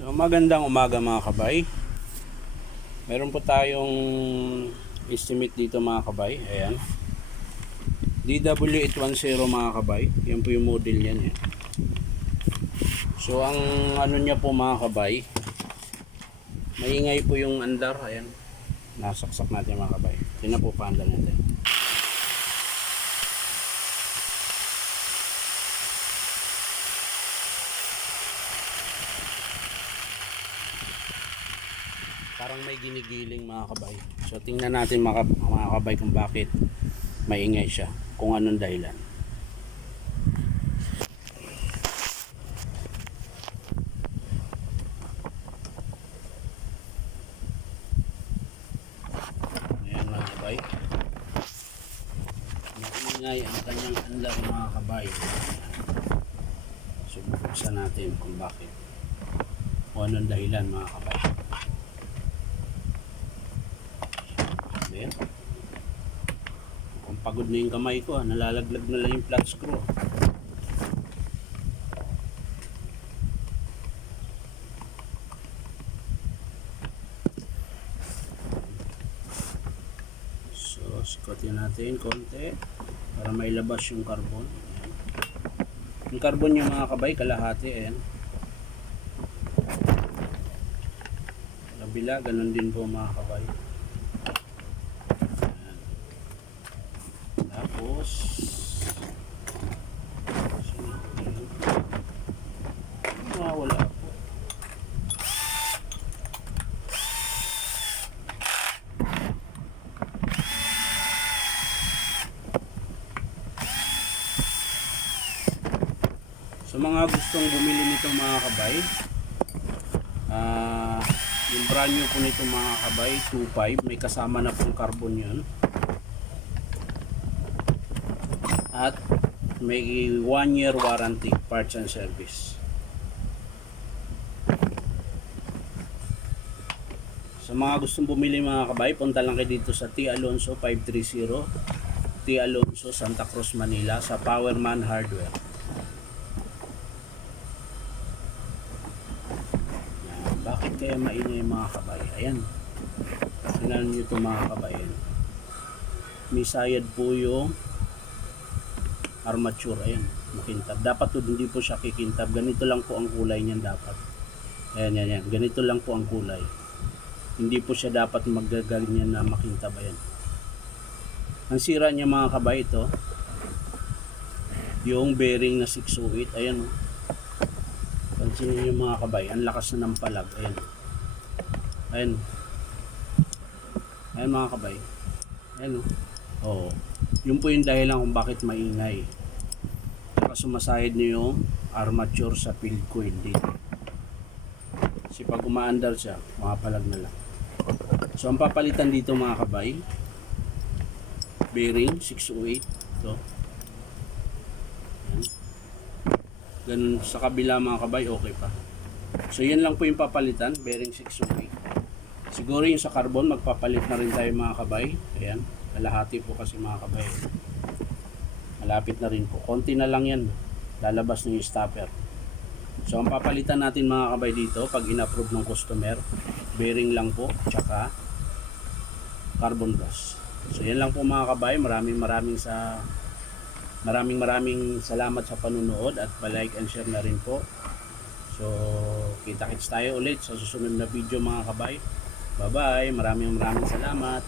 So magandang umaga mga kabay. Meron po tayong estimate dito mga kabay. Ayan. DW810 mga kabay. Yan po yung model niyan. Yan. So ang ano niya po mga kabay, maingay po yung andar. Ayan. Nasaksak natin mga kabay. Tinapupahan lang natin. Parang may ginigiling mga kabay. So tingnan natin mga kabay kung bakit maingay siya, kung anong dahilan. Ayan mga kabay, maingay ang kanyang andar mga kabay. So buksan natin kung bakit, kung anong dahilan mga kabay. Ayan. Kung pagod na yung kamay ko, nalalaglag na lang yung flat screw. So sikotin natin konti para mailabas yung carbon. Ayan. Yung carbon yung mga kabay, kalahati. Ayan. Kabila, ganun din po mga kabay. Tapos wala po. So mga gustong bumili nito mga kabay, yung brand new po nito mga kabay, 2.5, may kasama na pong carbon yun. At may 1-year warranty, parts and service. Sa mga gustong bumili mga kabay, punta lang kayo dito sa T. Alonso 530 T. Alonso, Santa Cruz, Manila, sa Powerman Hardware. Bakit kaya maingay mga kabay? Ayan, tingnan nyo ito mga kabay. May sayad po yung armature. Ayan, makintab. Dapat to hindi po siya kikintab. Ganito lang po ang kulay niyan dapat. Ayan, yan, yan. Ganito lang po ang kulay. Hindi po siya dapat maggaganyan na makintab. Ayan. Ang sira niya mga kabay, ito yung bearing na 608. Ayan, oh. Pansin niyo mga kabay, ang lakas na ng palag. Ayan. Ayan. Ayan mga kabay. Ayan, oh. Yun po yung dahilan kung bakit maingay. Saka sumasayad niyo yung armature sa field coil dito. Kasi pag umaandar siya, makapalag na lang. So ang papalitan dito mga kabay, bearing 608. Ito. Ayan. Ganun sa kabila mga kabay, okay pa. So yan lang po yung papalitan, bearing 608. Siguro yung sa carbon, magpapalit na rin tayo mga kabay. Ayan, kalahati po kasi mga kabay. Malapit na rin po, konti na lang yan, lalabas na yung stopper. So ang papalitan natin mga kabay dito, pag in-approve ng customer, bearing lang po, tsaka carbon brush. So yan lang po mga kabay, maraming salamat sa panunood at pa-like and share na rin po. So kita-kits tayo ulit sa susunod na video mga kabay. Bye bye, maraming salamat.